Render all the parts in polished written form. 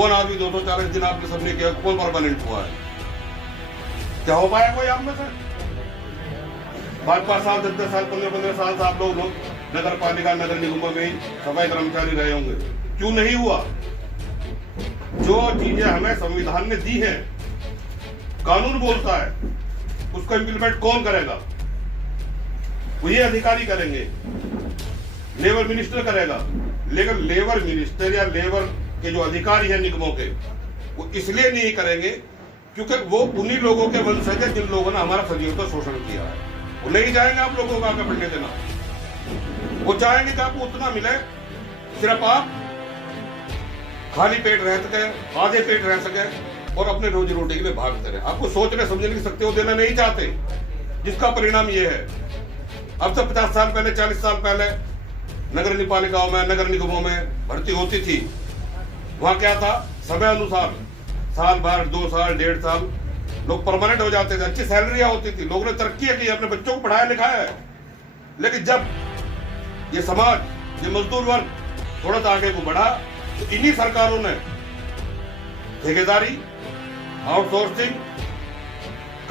कौन आदमी 240 दिन आपने सबने किया, कौन परमानेंट हुआ है? क्या हो पाया कोई आप में से? 5-5 साल 10-10 साल 15-15 साल से आप लोग नगर पालिका नगर निगमों में ही सफाई कर्मचारी रहे होंगे, क्यों नहीं हुआ? जो चीजें हमें संविधान ने दी हैं, कानून बोलता है, उसको इंप्लीमेंट कौन करेगा? वही अधिकारी करेंगे, लेबर मिनिस्टर करेगा। लेकिन लेबर मिनिस्टर या लेबर के जो अधिकारी हैं निगमों के, वो इसलिए नहीं करेंगे क्योंकि वो उन्हीं लोगों के वंशज है जिन लोगों ने हमारा सदियों तक शोषण किया है। वो नहीं चाहेंगे आप लोगों को आगे बढ़ने देना। वो चाहेंगे कि आपको उतना मिले, सिर्फ आप खाली पेट रह सके, आधे पेट रह सके और अपने रोजी रोटी के लिए भागते रहे। आपको सोचने समझने की शक्ति वो देना नहीं चाहते, जिसका परिणाम ये है। अब से 50 साल पहले 40 साल पहले नगर पालिकाओं में नगर निगमों में भर्ती होती थी, वहां क्या था? समय अनुसार साल भर 2 साल 1.5 साल लोग परमानेंट हो जाते थे, अच्छी सैलरियां होती थी, लोगों ने तरक्की की, अपने बच्चों को पढ़ाया लिखाया है। लेकिन जब ये समाज, ये मजदूर वर्ग थोड़ा सा आगे को बढ़ा तो इन्हीं सरकारों ने ठेकेदारी, आउटसोर्सिंग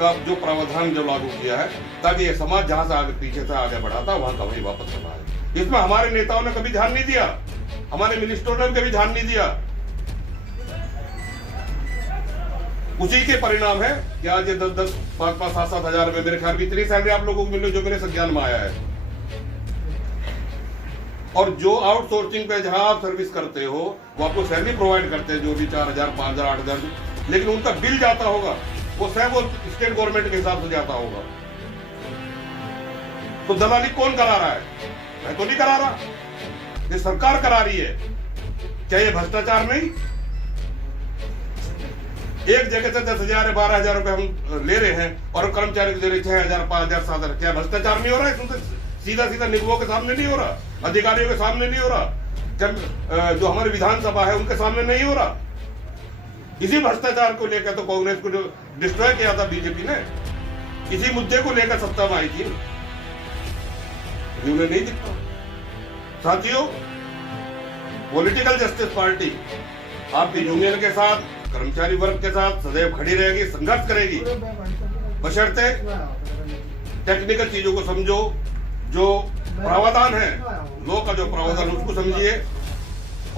का जो प्रावधान जो लागू किया है, ताकि ये समाज जहां से आगे पीछे से आगे बढ़ा था वहां का वही वापस चला है। इसमें हमारे नेताओं ने कभी ध्यान नहीं दिया, हमारे मिनिस्टरों ने कभी ध्यान नहीं दिया। उसी के परिणाम है कि आज ये 10-10, 5-5, 7-7 हजार में मेरे ख्याल में इतनी सैलरी आप लोगों को मिल रही जो मेरे संज्ञान में आया है। और जो आउटसोर्सिंग पे जहां आप सर्विस करते हो वो आपको सैलरी प्रोवाइड करते हैं, जो भी 4,000, 5,000, 8,000, लेकिन उनका बिल जाता होगा वो सब वो स्टेट गवर्नमेंट के हिसाब से जाता होगा। तो दलाली कौन करा रहा है? मैं तो नहीं करा रहा, ये सरकार करा रही है। क्या ये भ्रष्टाचार नहीं? एक जगह से 10,000 या 12,000 रुपए हम ले रहे हैं और कर्मचारी को दे रहे 6,000, 5,000, 7,000। क्या भ्रष्टाचार नहीं हो रहा है? सीधा सीधा निगमों के सामने नहीं हो रहा, अधिकारियों के सामने नहीं हो रहा, जो हमारी विधानसभा है उनके सामने नहीं हो रहा। इसी भ्रष्टाचार को लेकर तो कांग्रेस को जो डिस्ट्रॉय किया था बीजेपी ने, इसी मुद्दे को लेकर सत्ता में आई थी, उन्हें नहीं दिखता। साथियों, पॉलिटिकल जस्टिस पार्टी आपकी यूनियन के साथ, कर्मचारी वर्ग के साथ सदैव खड़ी रहेगी, संघर्ष करेगी, बशर्ते टेक्निकल चीजों को समझो। जो प्रावधान है, लोग का जो प्रावधान उसको समझिए।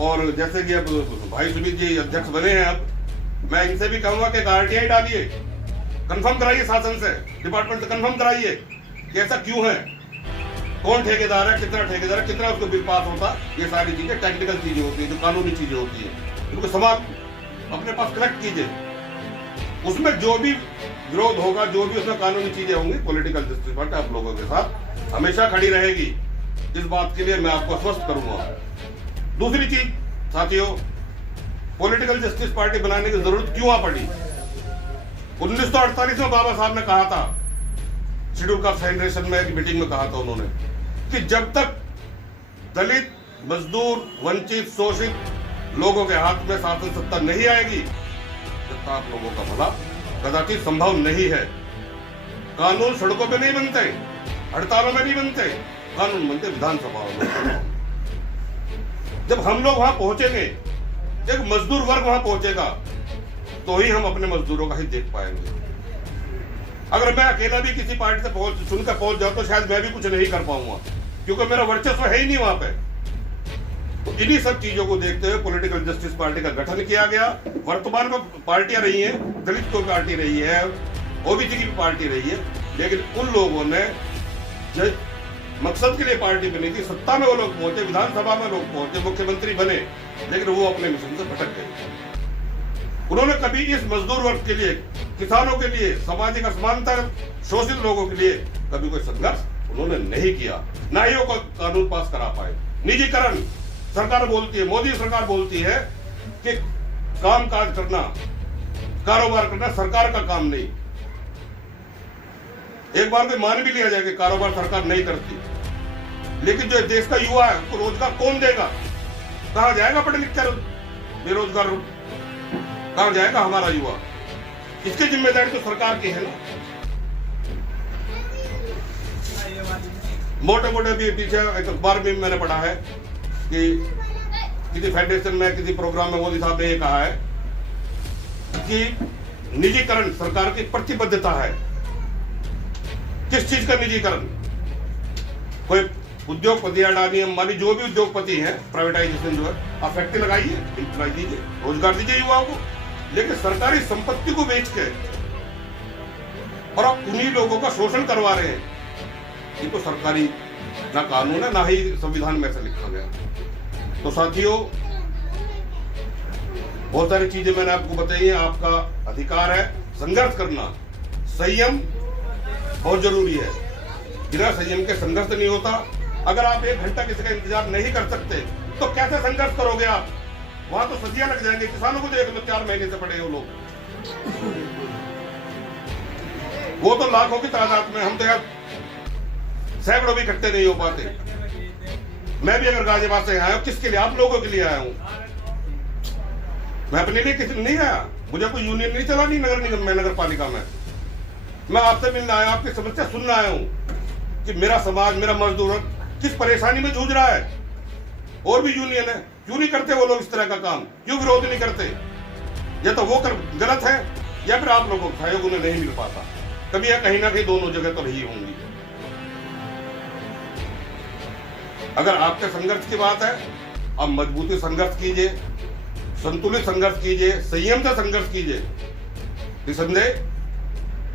और जैसे कि अब भाई सुमित जी अध्यक्ष बने हैं, अब मैं इनसे भी कहूंगा कि आरटीआई डालिए, कंफर्म कराइए, शासन से, डिपार्टमेंट से कंफर्म कराइए कि ऐसा क्यों है, कौन ठेकेदार है, कितना ठेकेदार है, कितना उसको बिल पास होता। ये सारी चीजें टेक्निकल चीजें होती है, जो कानूनी चीजें होती है, उनको समाज अपने पास कलेक्ट कीजिए। उसमें जो भी विरोध होगा, जो भी उसमें कानूनी चीजें होंगी, पॉलिटिकल जस्टिस पार्टी आप लोगों के साथ हमेशा खड़ी रहेगी। इस बात के लिए मैं आपको आश्वस्त करूंगा। दूसरी चीज साथियों, पॉलिटिकल जस्टिस पार्टी बनाने की जरूरत क्यों आ पड़ी? 1948 में बाबा साहब ने कहा था, शेड्यूल कास्ट फेडरेशन में एक मीटिंग में कहा था उन्होंने, कि जब तक दलित, मजदूर, वंचित, शोषित लोगों के हाथ में शासन सत्ता नहीं आएगी, तब तक आप लोगों का भला कदाचित संभव नहीं है। कानून सड़कों पे नहीं बनते, हड़तालों में नहीं बनते, कानून बनते विधानसभा में। जब हम लोग वहां पहुंचेंगे, एक मजदूर वर्ग वहां पहुंचेगा, तो ही हम अपने मजदूरों का ही देख पाएंगे। अगर मैं अकेला भी किसी पार्टी से सुनकर पहुंच जाऊं तो शायद मैं भी कुछ नहीं कर पाऊंगा, क्योंकि मेरा वर्चस्व है ही नहीं वहां पे। तो इन्हीं सब चीजों को देखते हुए पॉलिटिकल जस्टिस पार्टी का गठन किया गया। वर्तमान में पार्टियां रही हैं, दलित की पार्टी रही है, ओबीसी की भी पार्टी रही है, लेकिन उन लोगों ने जो मकसद के लिए पार्टी बनी थी, सत्ता में वो लोग पहुंचे, विधानसभा में लोग पहुंचे, मुख्यमंत्री बने, लेकिन वो अपने मिशन से भटक गए। उन्होंने कभी इस मजदूर वर्ग के लिए, किसानों के लिए, सामाजिक असमानता, शोषित लोगों के लिए कभी कोई संघर्ष उन्होंने नहीं किया, ना ही वो कानून पास करा पाए। निजीकरण सरकार बोलती है, मोदी सरकार बोलती है कि काम काज करना, कारोबार करना सरकार का काम नहीं। एक बार में मान भी लिया जाए कि कारोबार सरकार नहीं करती, लेकिन जो देश का युवा है उसको रोजगार कौन देगा? कहां जाएगा पढ़ लिख कर बेरोजगार? कहां जाएगा हमारा युवा? इसकी जिम्मेदारी तो सरकार की है ना। मोटे मोटे भी पीछे एक अखबार में मैंने पढ़ा है कि किसी फेडरेशन में किसी प्रोग्राम में मोदी साहब ने ये कहा है कि निजीकरण सरकार की प्रतिबद्धता है। किस चीज का निजीकरण? कोई उद्योगपति, अडानी, अंबानी, जो भी उद्योगपति हैं, प्राइवेटाइजेशन जो है, आप फैक्ट्री लगाइए, इतना दीजिए, रोजगार दीजिए युवाओं को, लेकिन सरकारी संपत्ति को बेच के और आप उन्हीं लोगों का शोषण करवा रहे हैं। ये तो सरकारी ना कानून है, ना ही संविधान में ऐसा लिखा गया। तो साथियों, बहुत सारी चीजें मैंने आपको बताई है, आपका अधिकार है संघर्ष करना। संयम बहुत जरूरी है, बिना संयम के संघर्ष नहीं होता। अगर आप 1 घंटा किसी का इंतजार नहीं कर सकते तो कैसे संघर्ष करोगे आप? वहां तो सदियां लग जाएंगे। किसानों को देख लो, 4 महीने से पड़े वो लोग, वो तो लाखों की तादाद में, हम तो यार सैकड़ों भी इकट्ठे नहीं हो पाते। मैं भी अगर गाजियाबाद से आया हूं, किसके लिए? आप लोगों के लिए आया हूं। मैं अपने लिए किसी नहीं आया, मुझे कोई यूनियन नहीं चला, नहीं नगर निगम में, नगर पालिका में। मैं आपसे मिलने आया, आपकी समस्या सुनना आया हूं कि मेरा समाज, मेरा मजदूर किस परेशानी में जूझ रहा है। और भी यूनियन है, क्यों नहीं करते वो लोग इस तरह का काम? क्यों विरोध नहीं करते? या तो वो गलत है, या फिर आप लोगों को सहयोग उन्हें नहीं मिल पाता। कभी या कहीं ना कहीं दोनों जगह तो रही होंगी। अगर आपके संघर्ष की बात है, आप मजबूती संघर्ष कीजिए, संतुलित संघर्ष कीजिए, संयम से संघर्ष कीजिए। निसंदेह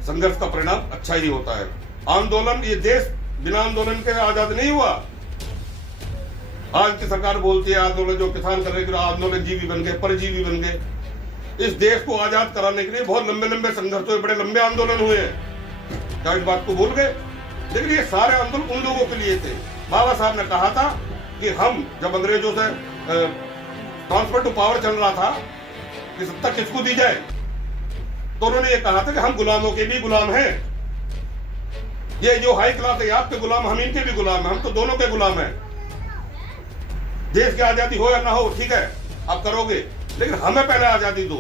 संघर्ष का परिणाम अच्छा ही होता है। आंदोलन, ये देश बिना आंदोलन के आजाद नहीं हुआ। आज की सरकार बोलती है आंदोलन जो किसान कर रहे थे, आंदोलन जीवी बन गए, परजीवी बन गए। इस देश को आजाद कराने के लिए बहुत लंबे लंबे संघर्ष हुए, बड़े लंबे आंदोलन हुए हैं। क्या इस बात को भूल गए? लेकिन ये सारे आंदोलन उन लोगों के लिए थे। बाबा साहब ने कहा था कि हम, जब अंग्रेजों से ट्रांसफर टू पावर चल रहा था कि सत्ता किसको दी जाए, तो उन्होंने ये कहा था कि हम गुलामों के भी गुलाम हैं। ये जो हाई क्लास है, आपके गुलाम, हम इनके भी गुलाम हैं, हम तो दोनों के गुलाम हैं। देश की आजादी हो या ना हो, ठीक है, आप करोगे, लेकिन हमें पहले आजादी दो।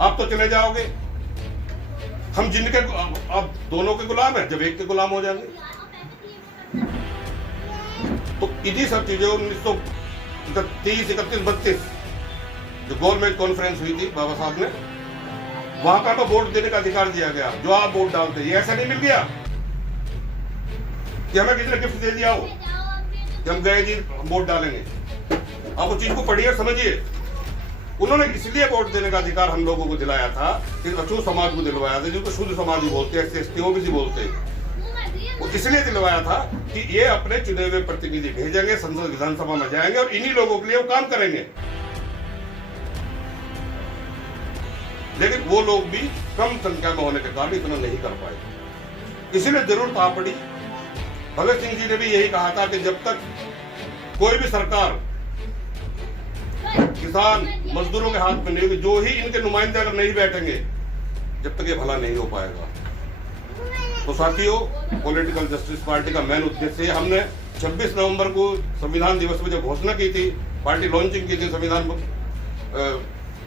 आप तो चले जाओगे, हम जिनके, आप दोनों के गुलाम हैं, जब एक के गुलाम हो जाएंगे। तो इन्हीं सब चीजों 1930, 31, 32 जो गवर्नमेंट कॉन्फ्रेंस हुई थी बाबा साहब ने, वहां पर हमें वोट देने का अधिकार दिया गया। जो आप वोट डालते, ये ऐसा नहीं मिल गया कि हमें किसी ने गिफ्ट दे दिया हो कि हम गए जी वोट डालेंगे। आप उस चीज को पढ़िए और समझिए। उन्होंने इसलिए वोट देने का अधिकार हम लोगों को दिलाया था, कि अछूत समाज को दिलवाया था, जिनको शुद्ध समाज ही बोलते हैं, SC, ST, OBC बोलते हैं। वो इसलिए दिलवाया था कि ये अपने चुने हुए प्रतिनिधि भेजेंगे, संसद विधानसभा में जाएंगे और इन्हीं लोगों के लिए वो काम करेंगे। लेकिन वो लोग भी कम संख्या में होने के कारण इतना नहीं कर पाए, इसीलिए जरूरत आ पड़ी। भगत सिंह जी ने भी यही कहा था कि जब तक कोई भी सरकार किसान मजदूरों के हाथ में नहीं होगी, जो ही इनके नुमाइंदे अगर नहीं बैठेंगे, जब तक ये भला नहीं हो पाएगा। तो साथियों, पॉलिटिकल जस्टिस पार्टी का मेन उद्देश्य, हमने 26 नवंबर को संविधान दिवस में जब घोषणा की थी, पार्टी लॉन्चिंग की थी संविधान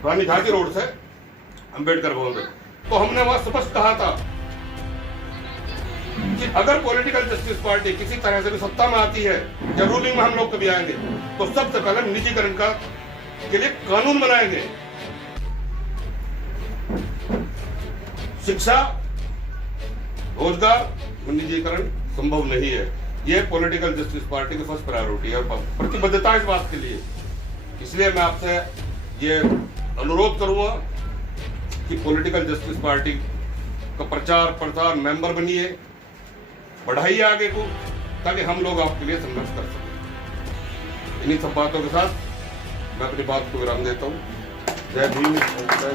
रानी झांसी रोड से अंबेडकर भवन में, तो हमने वहां स्पष्ट कहा था कि अगर पॉलिटिकल जस्टिस पार्टी किसी तरह से भी सत्ता में आती है या रूलिंग में हम लोग कभी आएंगे, तो सबसे पहले निजीकरण का के लिए कानून बनाएंगे। शिक्षा, रोजगार में निजीकरण संभव नहीं है। यह पॉलिटिकल जस्टिस पार्टी की फर्स्ट प्रायोरिटी है और प्रतिबद्धता इस बात के लिए। इसलिए मैं आपसे ये अनुरोध करूंगा कि पॉलिटिकल जस्टिस पार्टी का प्रचार प्रसार मेंबर बनिए, बढ़ाइए आगे को, ताकि हम लोग आपके लिए संघर्ष कर सकें। इन्हीं सब बातों के साथ मैं अपनी बात को विराम देता हूँ। जय भीम, जय